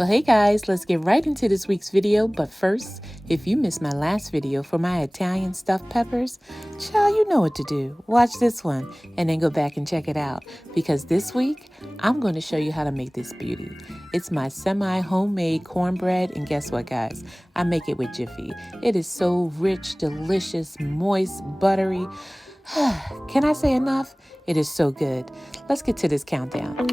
Well, hey guys, let's get right into this week's video. But first, if you missed my last video for my Italian stuffed peppers, child, you know what to do. Watch this one and then go back and check it out. Because this week, I'm going to show you how to make this beauty. It's my semi-homemade cornbread, and guess what, guys? I make it with Jiffy. It is so rich, delicious, moist, buttery. Can I say enough? It is so good. Let's get to this countdown.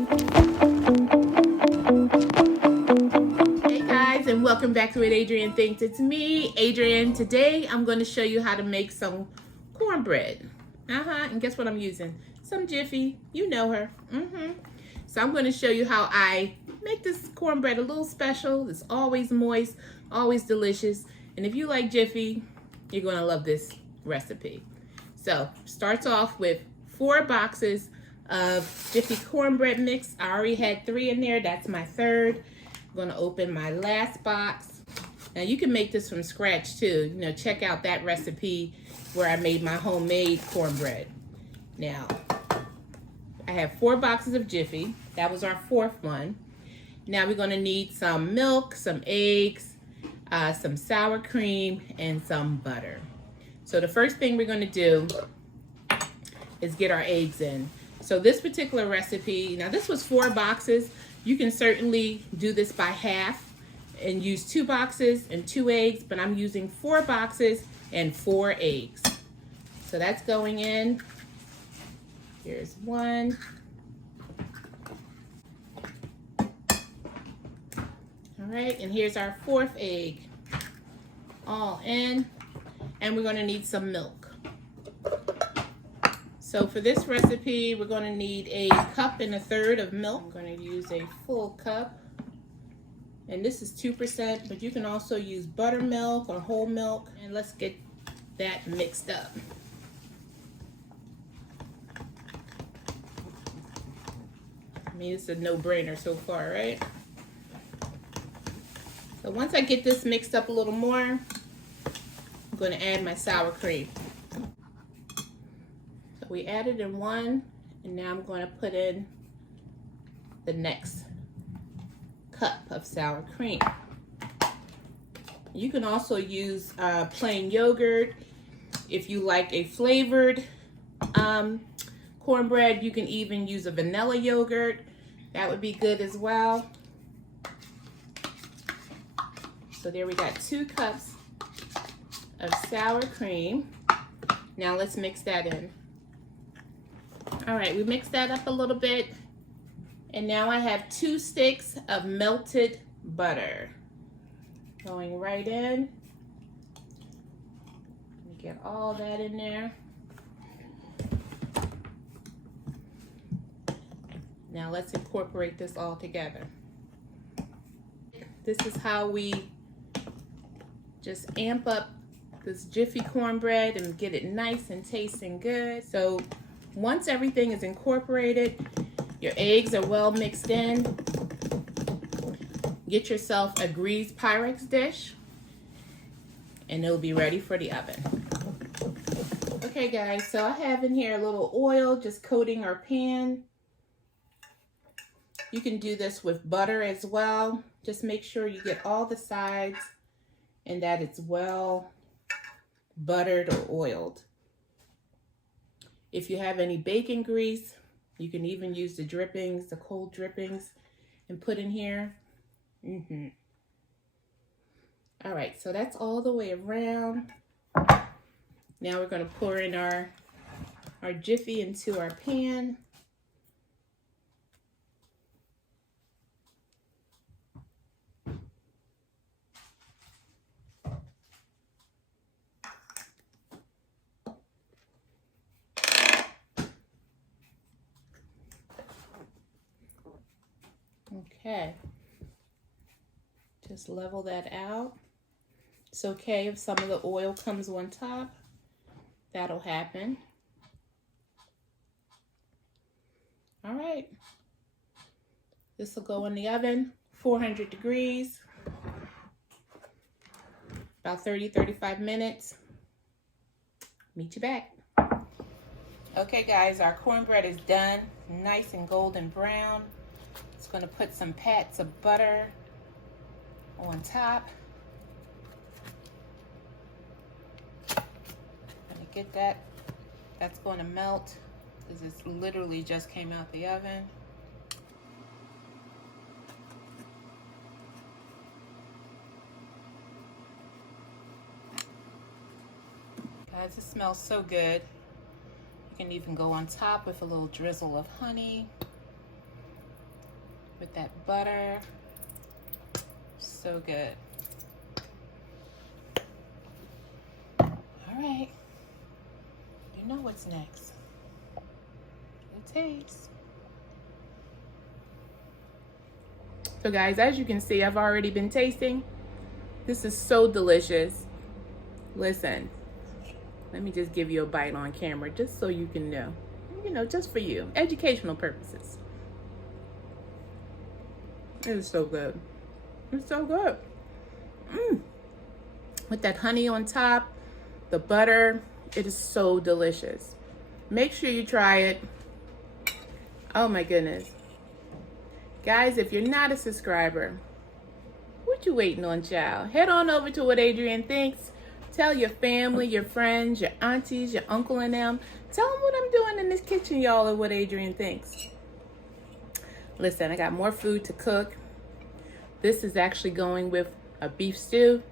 And welcome back to What Adrianne Thinks. It's me, Adrianne. Today I'm going to show you how to make some cornbread. And guess what I'm using? Some Jiffy. You know her. So I'm going to show you how I make this cornbread a little special. It's always moist, always delicious. And if you like Jiffy, you're going to love this recipe. So starts off with 4 boxes of Jiffy cornbread mix. I already had 3 in there. That's my third. I'm going to open my last box. Now you can make this from scratch too. You know, check out that recipe where I made my homemade cornbread. Now, I have 4 boxes of Jiffy. That was our 4th one. Now we're going to need some milk, some eggs, some sour cream, and some butter. So the first thing we're going to do is get our eggs in. So this particular recipe, now this was 4 boxes. You can certainly do this by half and use 2 boxes and 2 eggs, but I'm using 4 boxes and 4 eggs. So that's going in. Here's 1. All right, and here's our 4th egg. All in, and we're gonna need some milk. So for this recipe, we're going to need a 1 1/3 cups of milk. I'm going to use a full cup. And this is 2%, but you can also use buttermilk or whole milk. And let's get that mixed up. I mean, it's a no-brainer so far, right? So once I get this mixed up a little more, I'm going to add my sour cream. We added in 1, and now I'm going to put in the next cup of sour cream. You can also use plain yogurt. If you like a flavored cornbread, you can even use a vanilla yogurt. That would be good as well. So there we got 2 cups of sour cream. Now let's mix that in. All right, we mixed that up a little bit. And now I have 2 sticks of melted butter. Going right in. Get all that in there. Now let's incorporate this all together. This is how we just amp up this Jiffy cornbread and get it nice and tasting good. So once everything is incorporated, your eggs are well mixed in, get yourself a greased Pyrex dish, and it'll be ready for the oven. Okay guys, so I have in here a little oil just coating our pan. You can do this with butter as well. Just make sure you get all the sides and that it's well buttered or oiled. If you have any bacon grease, you can even use the drippings, the cold drippings, and put in here. All right, so that's all the way around. Now we're going to pour in our Jiffy into our pan. Okay, just level that out. It's okay if some of the oil comes on top. That'll happen. All right, this will go in the oven, 400 degrees, about 30-35 minutes. Meet you back. Okay guys, our cornbread is done, nice and golden brown. It's going to put some pats of butter on top. Gonna get that. That's going to melt because it's literally just came out the oven. Guys, it smells so good. You can even go on top with a little drizzle of honey, with that butter. So good. All right, you know what's next. Good taste. So guys, as you can see, I've already been tasting. This is so delicious. Listen, let me just give you a bite on camera just so you can know. You know, just for you, educational purposes. It is so good. It's so good. With that honey on top, the butter, it is so delicious. Make sure you try it. Oh my goodness. Guys, if you're not a subscriber, what you waiting on, child? Head on over to What Adrianne Thinks. Tell your family, your friends, your aunties, your uncle and them. Tell them what I'm doing in this kitchen, y'all, at What Adrianne Thinks. Listen, I got more food to cook. This is actually going with a beef stew.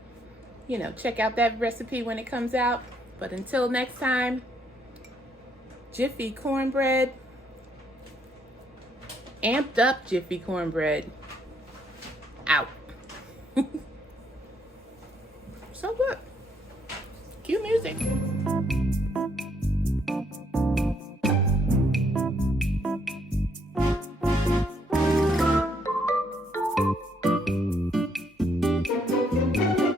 You know, check out that recipe when it comes out. But until next time, Jiffy cornbread. Amped up Jiffy cornbread. Out. So good. Cue music.